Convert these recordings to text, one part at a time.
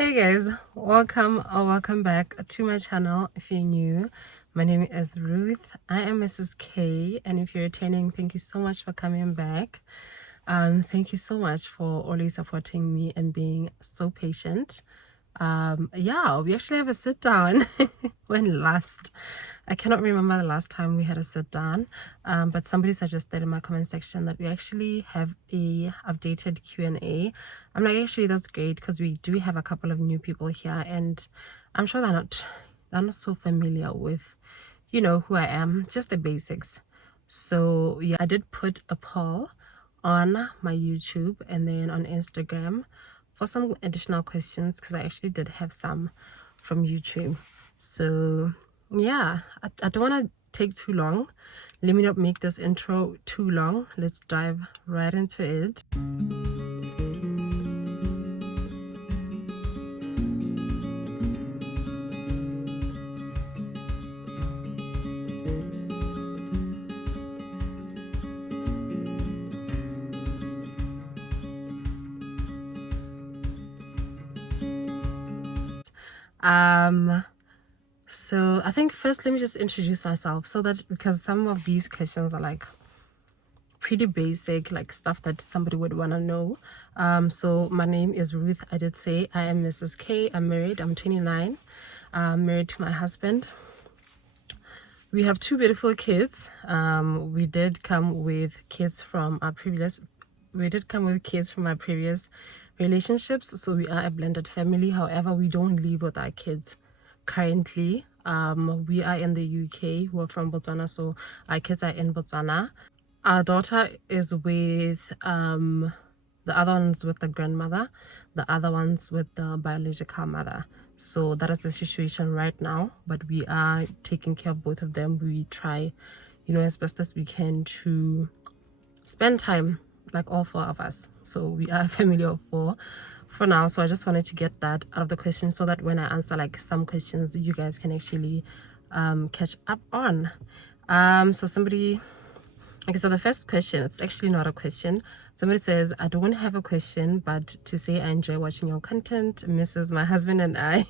Hey guys, welcome or welcome back to my channel. If you're new, my name is Ruth. I am Mrs. K, and if you're returning, thank you so much for coming back. Thank you so much for always supporting me and being so patient. Yeah, we actually have a sit down. When last, I cannot remember the last time we had a sit down, but somebody suggested in my comment section that we actually have a updated Q&A. I'm like, actually that's great because we do have a couple of new people here, and I'm sure they're not so familiar with who I am, just the basics. So yeah, I did put a poll on my YouTube and then on Instagram for some additional questions because I actually did have some from YouTube. So yeah, I don't want to take too long. Let me not make this intro too long. Let's dive right into it. So I think first let me just introduce myself, so that because some of these questions are like pretty basic, like stuff that somebody would want to know. So my name is Ruth. I did say I am Mrs. K. I'm married. I'm 29. I'm married to my husband. We have two beautiful kids. We did come with kids from our previous relationships, so we are a blended family. However, we don't live with our kids currently. We are in the UK. We're from Botswana, so our kids are in Botswana. Our daughter is with the other one's with the grandmother, the other one's with the biological mother. So that is the situation right now, but we are taking care of both of them. We try, as best as we can to spend time, like all four of us. So we are a family of four for now. So I just wanted to get that out of the question so that when I answer like some questions, you guys can actually catch up on. So the first question, it's actually not a question. Somebody says, I don't have a question, but to say I enjoy watching your content. Mrs. My husband and I.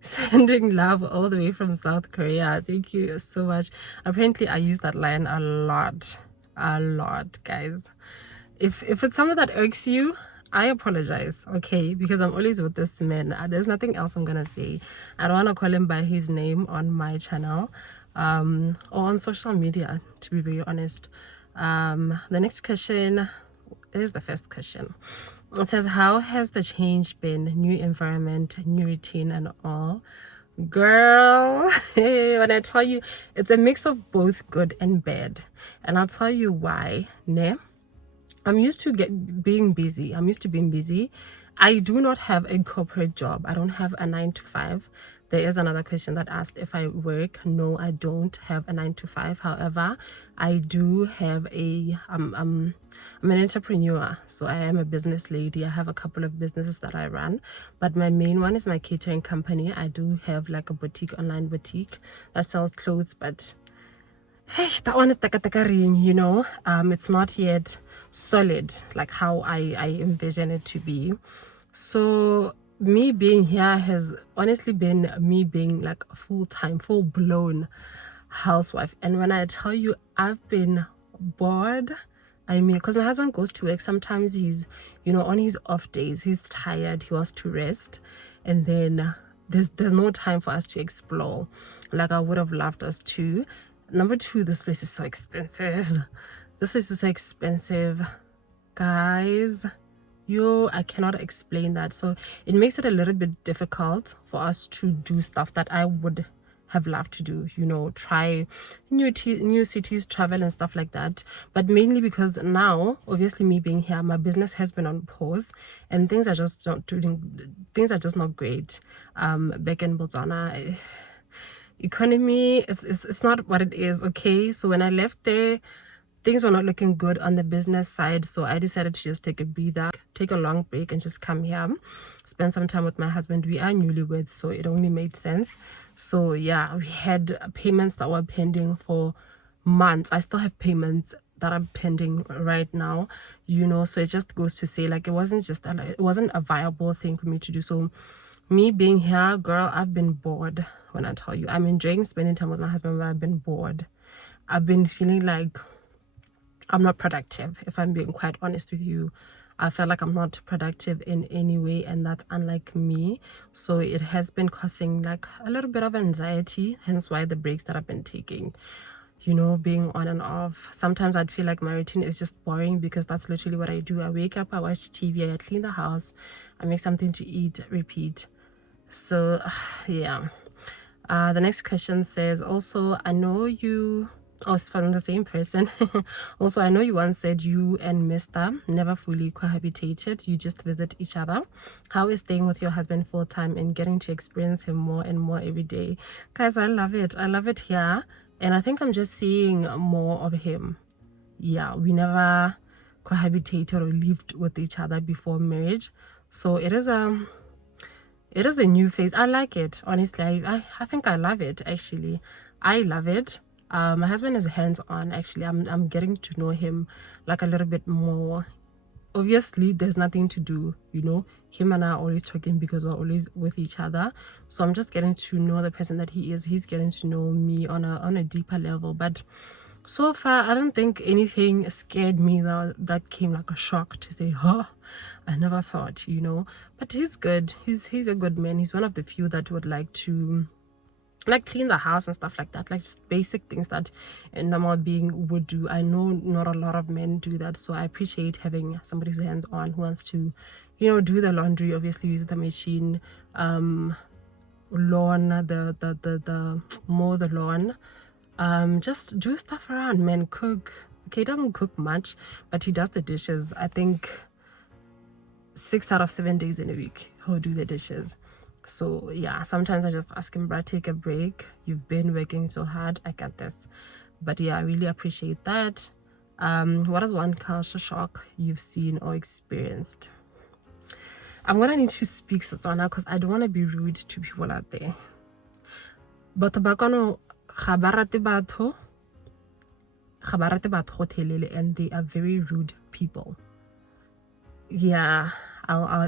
Sending love all the way from South Korea. Thank you so much. Apparently, I use that line a lot, guys. If it's something that irks you, I apologize, okay? Because I'm always with this man. There's nothing else I'm gonna say. I don't want to call him by his name on my channel. Or on social media, to be very honest. The next question is the first question. It says, how has the change been? New environment, new routine and all. Girl, when I tell you, it's a mix of both good and bad, and I'll tell you why. I'm used to being busy. I do not have a corporate job. I don't have a 9-to-5. There is another question that asked if I work. No, I don't have a 9-to-5. However, I do have I'm an entrepreneur, so I am a business lady. I have a couple of businesses that I run, but my main one is my catering company. I do have like a online boutique that sells clothes, but hey, that one is taka-taka-ring, it's not yet solid like how I envision it to be. So me being here has honestly been me being like a full-time, full-blown housewife. And when I tell you I've been bored, I mean, because my husband goes to work, sometimes he's on his off days, he's tired, he wants to rest, and then there's no time for us to explore like I would have loved us to. Number two, this place is so expensive. Guys. I cannot explain that. So it makes it a little bit difficult for us to do stuff that I would have loved to do, try new cities, travel and stuff like that. But mainly because now, obviously me being here, my business has been on pause and things are just not great. Back in Botswana, economy, it's not what it is, okay? So when I left there, things were not looking good on the business side, so I decided to just take a breather, take a long break and just come here, spend some time with my husband. We are newlyweds, so it only made sense. So yeah, we had payments that were pending for months. I still have payments that are pending right now, you know. So it just goes to say, like, it wasn't a viable thing for me to do. So me being here, girl, I've been bored. When I tell you, I'm enjoying spending time with my husband, but I've been bored. I've been feeling like I'm not productive, if I'm being quite honest with you. I feel like I'm not productive in any way, and that's unlike me. So it has been causing like a little bit of anxiety, hence why the breaks that I've been taking, you know, being on and off. Sometimes I'd feel like my routine is just boring, because that's literally what I do. I wake up, I watch TV, I clean the house, I make something to eat, repeat. So yeah. The next question says, also, I know you, oh, it's from the same person. Also, I know you once said you and Mr. never fully cohabitated, you just visit each other. How is staying with your husband full time and getting to experience him more and more every day? Guys, I love it. I love it here. And I think I'm just seeing more of him. Yeah, we never cohabitated or lived with each other before marriage. So it is a new phase. I like it, honestly. I think I love it, actually. I love it. My husband is hands-on, actually. I'm getting to know him like a little bit more. Obviously, there's nothing to do, you know. Him and I are always talking because we're always with each other. So I'm just getting to know the person that he is. He's getting to know me on a deeper level. But so far, I don't think anything scared me that came like a shock to say, huh, I never thought, you know. But he's good. He's a good man. He's one of the few that would like to like clean the house and stuff like that, like just basic things that a normal being would do. I know not a lot of men do that, so I appreciate having somebody who's hands on, who wants to, you know, do the laundry, obviously use the machine, lawn, the mow the lawn, just do stuff around, man. Cook. Okay, he doesn't cook much, but he does the dishes. I think 6 out of 7 days in a week he'll do the dishes. So yeah, sometimes I just ask him, bruh, take a break, you've been working so hard, I got this. But yeah, I really appreciate that. What is one culture shock you've seen or experienced? I'm gonna need to speak Setswana because I don't want to be rude to people out there. But bakano khabarate batho gotelele, and they are very rude people. Yeah, I'll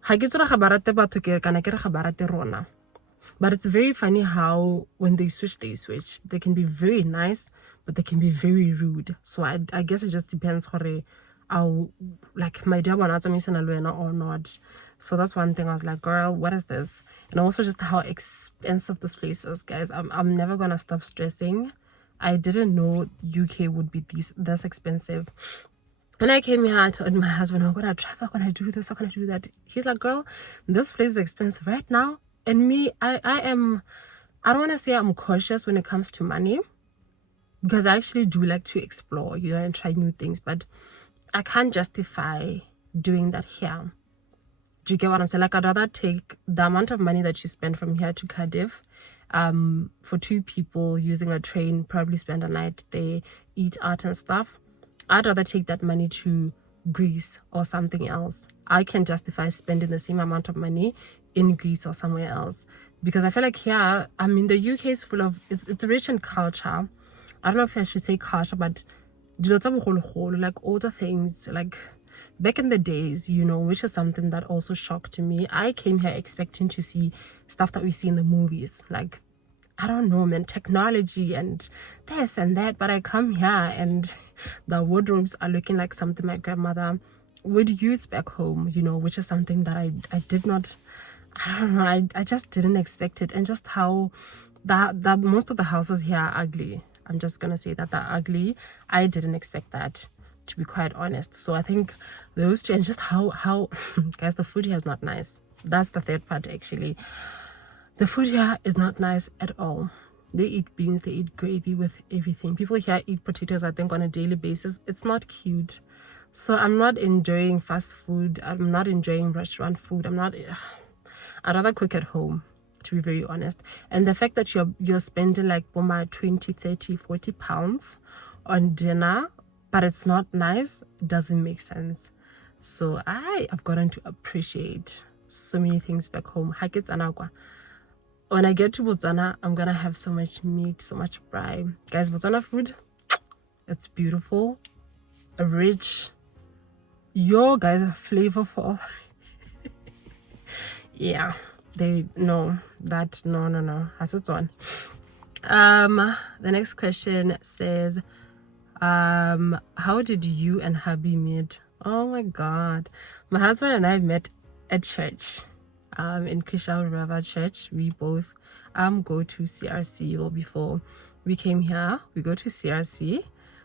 ha ke tsora ga ba rate batho ke kana ke re ga ba rate rona. But it's very funny how when they switch, they can be very nice, but they can be very rude. So I guess it just depends gore I'll like my dad wanna or not. So that's one thing I was like, girl, what is this? And also just how expensive this place is, guys. I'm never gonna stop stressing. I didn't know UK would be this expensive. When I came here, I told my husband, I'm gonna travel, I'm gonna do this, I'm gonna do that. He's like, girl, this place is expensive right now. And me, I don't want to say I'm cautious when it comes to money, because I actually do like to explore, you know, and try new things, but I can't justify doing that here. Do you get what I'm saying? Like, I'd rather take the amount of money that you spend from here to Cardiff, for 2 people using a train, probably spend a night there, eat out and stuff. I'd rather take that money to Greece or something else. I can justify spending the same amount of money in Greece or somewhere else, because I feel like here, I mean, the UK is full of, it's rich in culture. I don't know if I should say culture, but like older things, like back in the days, you know, which is something that also shocked me. I came here expecting to see stuff that we see in the movies, like, I don't know, man, technology and this and that, but I come here and the wardrobes are looking like something my grandmother would use back home, you know, which is something that I did not, I don't know, I just didn't expect it. And just how that most of the houses here are ugly. I'm just gonna say that they're ugly. I didn't expect that, to be quite honest. So I think those two, and just how guys, the food here is not nice. That's the third part, actually. The food here is not nice at all. They eat beans, they eat gravy with everything. People here eat potatoes, I think, on a daily basis. It's not cute. So I'm not enjoying fast food. I'm not enjoying restaurant food. I'd rather cook at home, to be very honest. And the fact that you're spending like 20, 30, 40 pounds on dinner, but it's not nice, doesn't make sense. So I've gotten to appreciate so many things back home. Hakets anagwa. when I get to Botswana, I'm gonna have so much meat, so much braai. Guys, Botswana food, it's beautiful, rich. Yo, guys, are flavorful. Yeah, no. Has its one. The next question says, how did you and hubby meet? Oh my god, my husband and I met at church, in Crystal River Church. We both go to CRC. Well, before we came here, we go to CRC,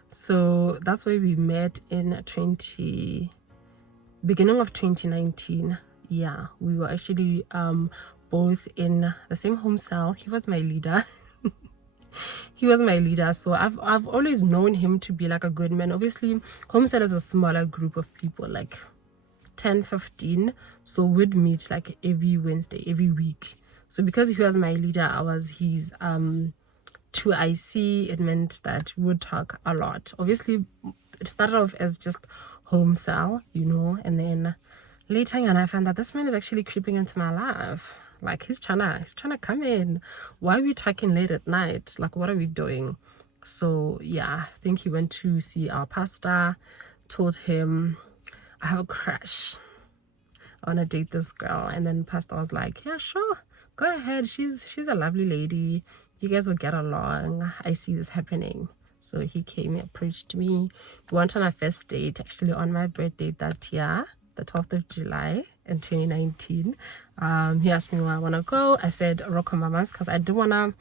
so that's where we met in beginning of 2019. Yeah, we were actually both in the same home cell. He was my leader. He was my leader, so I've always known him to be like a good man. Obviously, home cell is a smaller group of people, like 10-15, so we'd meet like every Wednesday, every week. So because he was my leader, I was his 2IC. It meant that we would talk a lot. Obviously, it started off as just home cell, and then later on I found that this man is actually creeping into my life. Like, he's trying to come in. Why are we talking late at night? Like, what are we doing? So yeah, I think he went to see our pastor, told him, I have a crush, I want to date this girl. And then pastor was like, yeah, sure, go ahead. She's a lovely lady. You guys will get along. I see this happening. So he came, he approached me. We went on our first date, actually on my birthday that year, the 12th of July in 2019. He asked me where I want to go. I said Rocco Mama's, because I didn't want to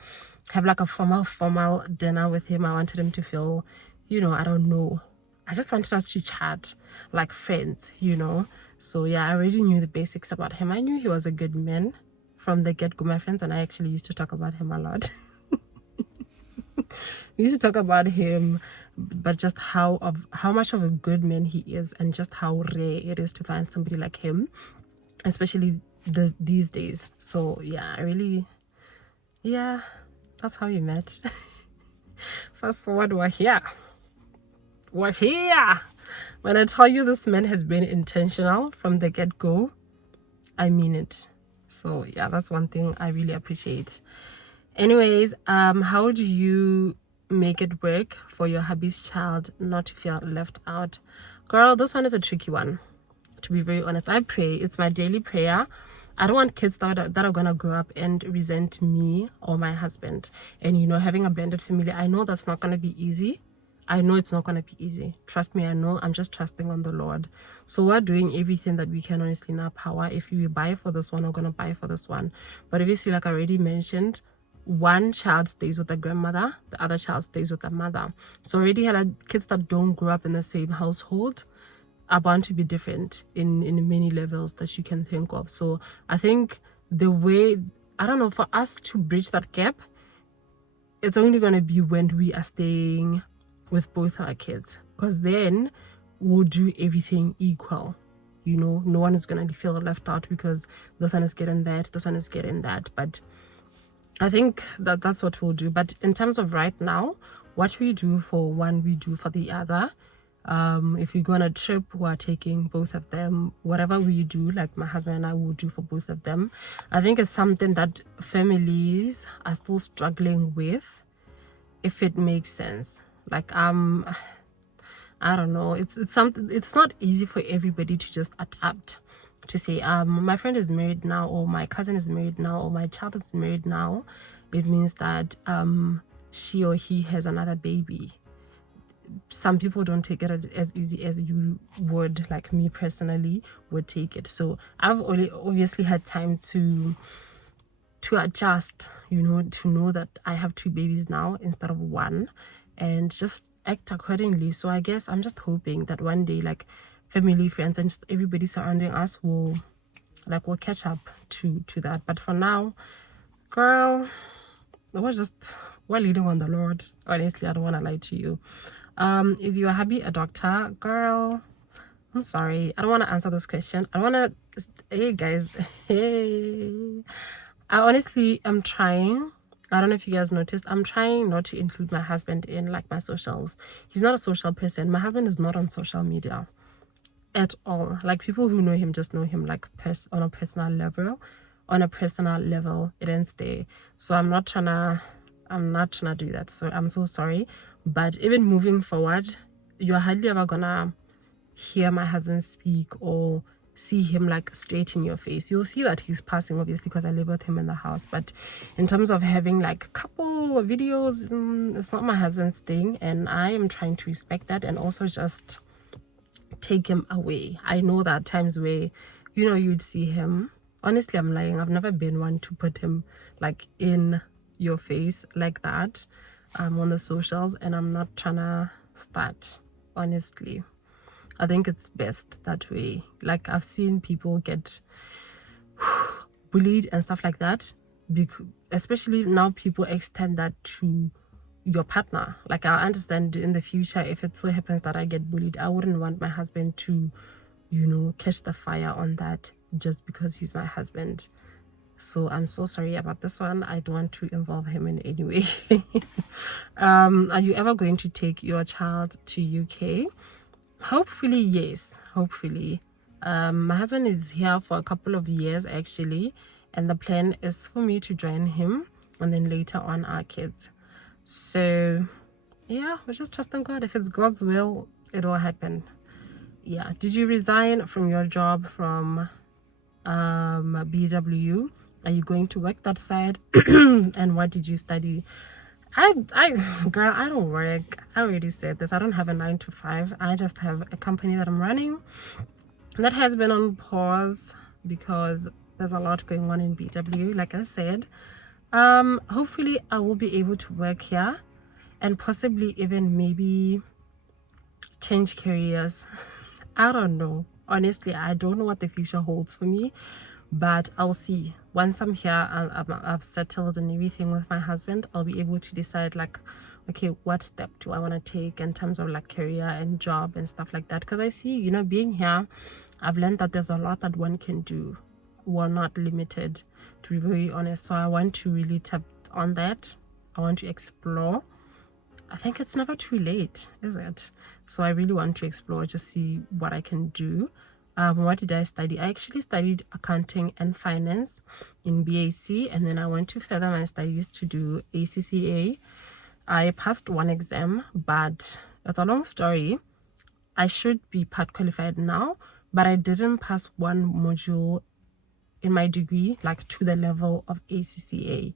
have like a formal dinner with him. I wanted him to feel, I don't know. I just wanted us to chat like friends, So yeah, I already knew the basics about him. I knew he was a good man from the get-go. My friends and I actually used to talk about him a lot. We used to talk about him, but just how much of a good man he is, and just how rare it is to find somebody like him, especially these days. So yeah, that's how we met. Fast forward, we're here. When I tell you this man has been intentional from the get-go, I mean it. So yeah, that's one thing I really appreciate. Anyways, how do you make it work for your hubby's child not to feel left out? Girl, this one is a tricky one, to be very honest. I pray, it's my daily prayer. I don't want kids that are gonna grow up and resent me or my husband. And having a blended family, I know that's not gonna be easy. I know it's not gonna be easy. Trust me, I know. I'm just trusting on the Lord. So we're doing everything that we can, honestly, in our power. If we buy for this one, we're gonna buy for this one. But obviously, like I already mentioned, one child stays with the grandmother, the other child stays with the mother. So already kids that don't grow up in the same household are bound to be different in many levels that you can think of. So I think the way, I don't know, for us to bridge that gap, it's only going to be when we are staying with both our kids, because then we'll do everything equal. No one is going to feel left out because this one is getting that, this one is getting that. But I think that's what we'll do. But in terms of right now, what we do for one, we do for the other. If we go on a trip, we're taking both of them. Whatever we do, like my husband and I will do for both of them. I think it's something that families are still struggling with, if it makes sense. Like, I don't know. It's something. It's not easy for everybody to just adapt. To say, my friend is married now, or my cousin is married now, or my child is married now. It means that she or he has another baby. Some people don't take it as easy as you would, like me personally would take it. So I've obviously had time to adjust, to know that I have 2 babies now instead of 1, and just act accordingly. So I guess I'm just hoping that one day, like, family, friends, and just everybody surrounding us will catch up to that. But for now, girl, we're leading on the Lord. Honestly, I don't want to lie to you. Is your hubby a doctor? Girl, I'm sorry, I don't want to answer this question. I want to, hey guys, hey, I honestly am trying. I don't know if you guys noticed, I'm trying not to include my husband in like my socials. He's not a social person. My husband is not on social media at all. Like, people who know him just know him like on a personal level. on a personal level, it ends there. So I'm not trying to do that. So I'm so sorry. But even moving forward, you're hardly ever gonna hear my husband speak or see him like straight in your face. You'll see that he's passing, obviously, because I live with him in the house. But in terms of having like couple videos, it's not my husband's thing, and I am trying to respect that and also just take him away. I know that times where, you know, you'd see him. Honestly, I'm lying. I've never been one to put him like in your face like that on the socials, and I'm not trying to start, honestly. I think it's best that way. Like, I've seen people get bullied and stuff like that, especially now people extend that to your partner. Like, I understand in the future, if it so happens that I get bullied, I wouldn't want my husband to, you know, catch the fire on that just because he's my husband. So I'm so sorry about this one. I don't want to involve him in any way. Are you ever going to take your child to UK? Hopefully, yes. Hopefully. My husband is here for a couple of years actually, and the plan is for me to join him and then later on our kids. So yeah, we're just trusting God. If it's God's will, it will happen. Yeah. Did you resign from your job from BW? Are you going to work that side? And what did you study? Girl, I don't work. I already said this. I don't have a 9 to 5. I just have a company that I'm running that has been on pause because there's a lot going on in BW, like I said. Hopefully I will be able to work here and possibly even maybe change careers. I don't know. Honestly, I don't know what the future holds for me, but I'll see. Once I'm here and I've settled and everything with my husband, I'll be able to decide like, okay, what step do I want to take in terms of like career and job and stuff like that. Because I see, you know, being here, I've learned that there's a lot that one can do. We're not limited, to be very honest. So I want to really tap on that. I want to explore. I think it's never too late, is it? So I really want to explore, just see what I can do. What did I study? I actually studied accounting and finance in BAC, and then I went to further my studies to do ACCA. I passed one exam, but it's a long story. I should be part qualified now, but I didn't pass one module in my degree like to the level of ACCA.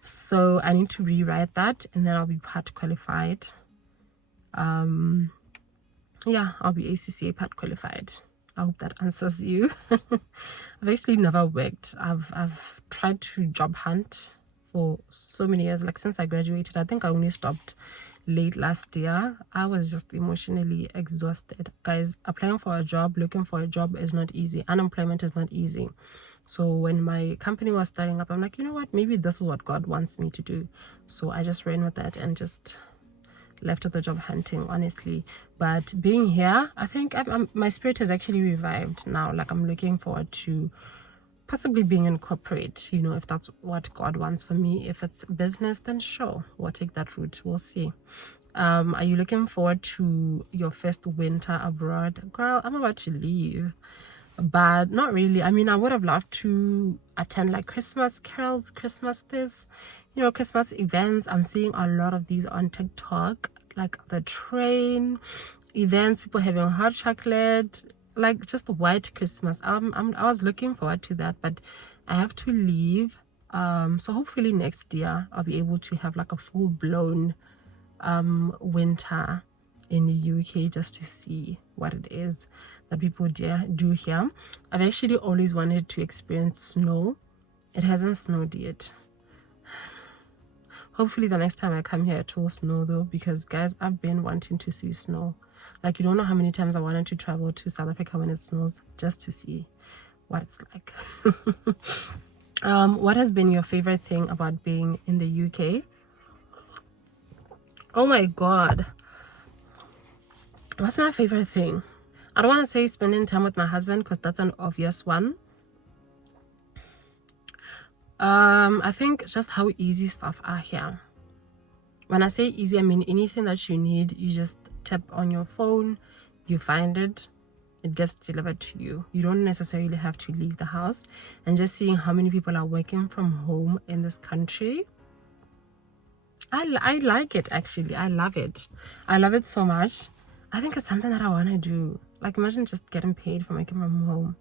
So I need to rewrite that, and then I'll be part qualified. Yeah, I'll be ACCA part qualified. I hope that answers you. I've actually never worked. I've tried to job hunt for so many years. Like since I graduated, I think I only stopped late last year. I was just emotionally exhausted. Guys, applying for a job, looking for a job is not easy. Unemployment is not easy. So when my company was starting up, I'm like, you know what? Maybe this is what God wants me to do. So I just ran with that and just left the job hunting, honestly. But being here, I think my spirit has actually revived now. Like I'm looking forward to possibly being in corporate, you know, if that's what God wants for me. If it's business, then sure, we'll take that route. We'll see. Are you looking forward to your first winter abroad? Girl, I'm about to leave, but not really. I mean, I would have loved to attend like Christmas carols, Christmas this, you know, Christmas events. I'm seeing a lot of these on TikTok, like the train events, people having hot chocolate, like just white Christmas. I was looking forward to that, but I have to leave. So hopefully next year I'll be able to have like a full-blown winter in the UK just to see what it is that people do here. I've actually always wanted to experience snow. It hasn't snowed yet. Hopefully the next time I come here it will snow though, because guys, I've been wanting to see snow. Like, you don't know how many times I wanted to travel to South Africa when it snows just to see what it's like. What has been your favorite thing about being in the UK? Oh my god, what's my favorite thing? I don't want to say spending time with my husband because that's an obvious one. I think just how easy stuff are here. When I say easy, I mean anything that you need, you just tap on your phone, you find it. it gets delivered to you. You don't necessarily have to leave the house. And just seeing how many people are working from home in this country, I like it. Actually, I love it. I love it so much. I think it's something that I want to do. Like, imagine just getting paid for working from home.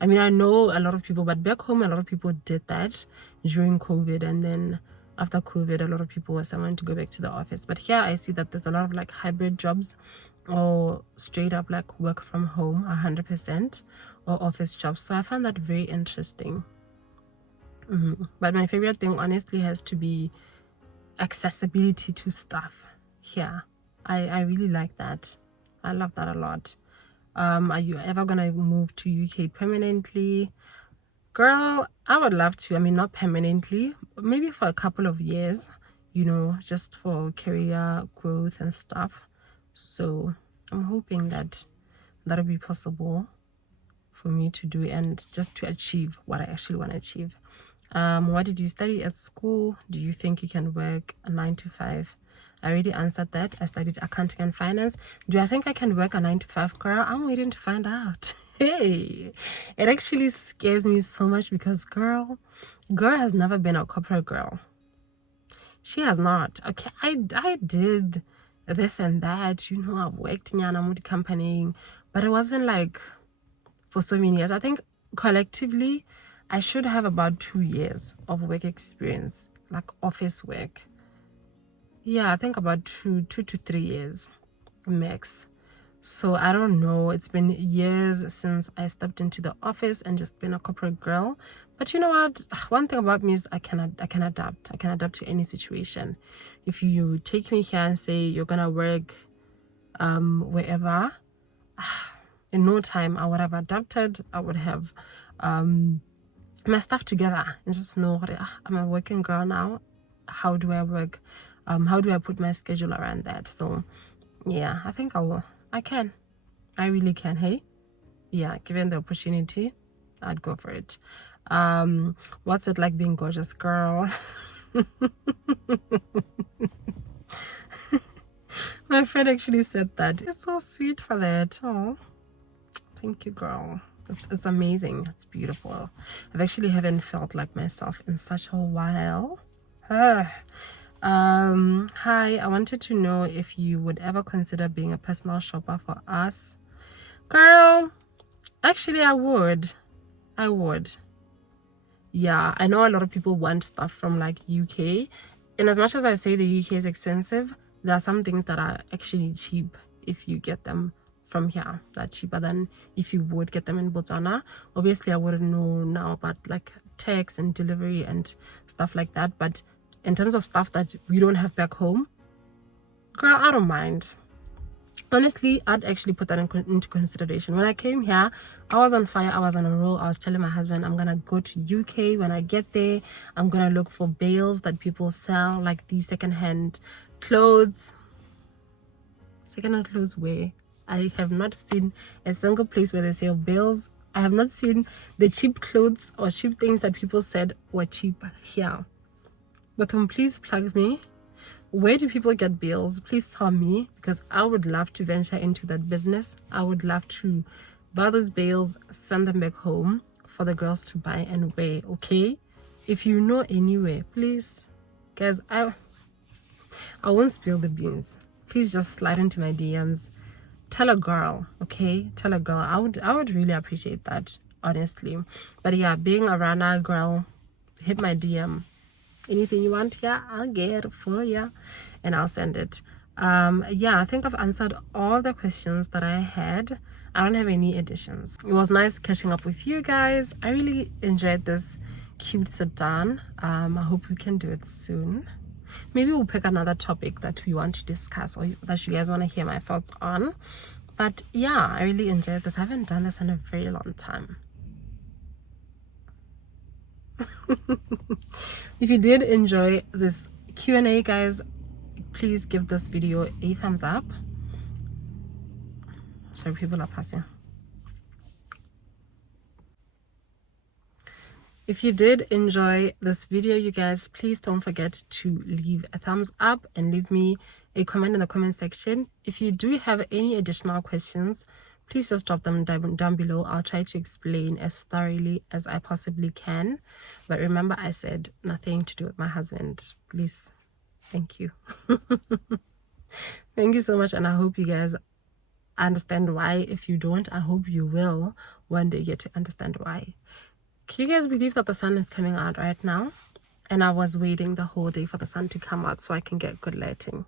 I mean, I know a lot of people, but back home a lot of people did that during COVID, and then after COVID a lot of people were someone to go back to the office. But here I see that there's a lot of like hybrid jobs, or straight up like work from home 100%, or office jobs. So I find that very interesting. But my favorite thing honestly has to be accessibility to stuff here. I really like that. I love that a lot. Are you ever gonna move to UK permanently? Girl, I would love to. I mean, not permanently, maybe for a couple of years, you know, just for career growth and stuff. So I'm hoping that that'll be possible for me to do, and just to achieve what I actually want to achieve. What did you study at school? Do you think you can work a 9 to 5? I already answered that. I studied accounting and finance. Do I think I can work a 9 to 5? Girl, I'm waiting to find out. Hey, it actually scares me so much because girl has never been a corporate girl. She has not. Okay, I did this and that, you know. I've worked in a company, but it wasn't like for so many years. I think collectively I should have about 2 years of work experience, like office work. Yeah, I think about two to 3 years max. So I don't know, it's been years since I stepped into the office and just been a corporate girl. But you know what, one thing about me is I can adapt. I can adapt to any situation. If you take me here and say you're gonna work wherever, in no time I would have adapted. I would have my stuff together and just know I'm a working girl now. How do I work? How do I put my schedule around that? So yeah, I think I can. I really can. Hey, yeah, given the opportunity, I'd go for it. What's it like being gorgeous, girl? My friend actually said that. It's so sweet for that. Oh, thank you, girl. It's amazing. It's beautiful. I've actually haven't felt like myself in such a while. Hi, I wanted to know if you would ever consider being a personal shopper for us. Girl, actually I would. Yeah, I know a lot of people want stuff from like UK, and as much as I say the UK is expensive, there are some things that are actually cheap if you get them from here. They're cheaper than if you would get them in Botswana. Obviously I wouldn't know now about like tax and delivery and stuff like that, but in terms of stuff that we don't have back home, girl, I don't mind. Honestly, I'd actually put that into consideration. When I came here, I was on fire. I was on a roll. I was telling my husband, I'm gonna go to UK. When I get there, I'm gonna look for bales that people sell, like these secondhand clothes. Secondhand clothes where I have not seen a single place where they sell bales. I have not seen the cheap clothes or cheap things that people said were cheap here. But please plug me. Where do people get bills? Please tell me, because I would love to venture into that business. I would love to buy those bales, send them back home for the girls to buy and wear. Okay, if you know anywhere, please, guys, I won't spill the beans. Please just slide into my DMs. Tell a girl, okay? Tell a girl. I would really appreciate that, honestly. But yeah, being a runner girl, hit my DM. Anything you want, yeah, I'll get it for you and I'll send it. Yeah, I think I've answered all the questions that I had. I don't have any additions. It was nice catching up with you guys. I really enjoyed this cute sit down. I hope we can do it soon. Maybe we'll pick another topic that we want to discuss or that you guys want to hear my thoughts on. But yeah, I really enjoyed this. I haven't done this in a very long time. If you did enjoy this Q&A, guys, please give this video a thumbs up. Sorry, people are passing. If you did enjoy this video, you guys, please don't forget to leave a thumbs up and leave me a comment in the comment section. If you do have any additional questions, please just drop them down below. I'll try to explain as thoroughly as I possibly can. But remember, I said nothing to do with my husband. Please. Thank you. Thank you so much, and I hope you guys understand why. If you don't, I hope you will one day get to understand why. Can you guys believe that the sun is coming out right now? And I was waiting the whole day for the sun to come out so I can get good lighting.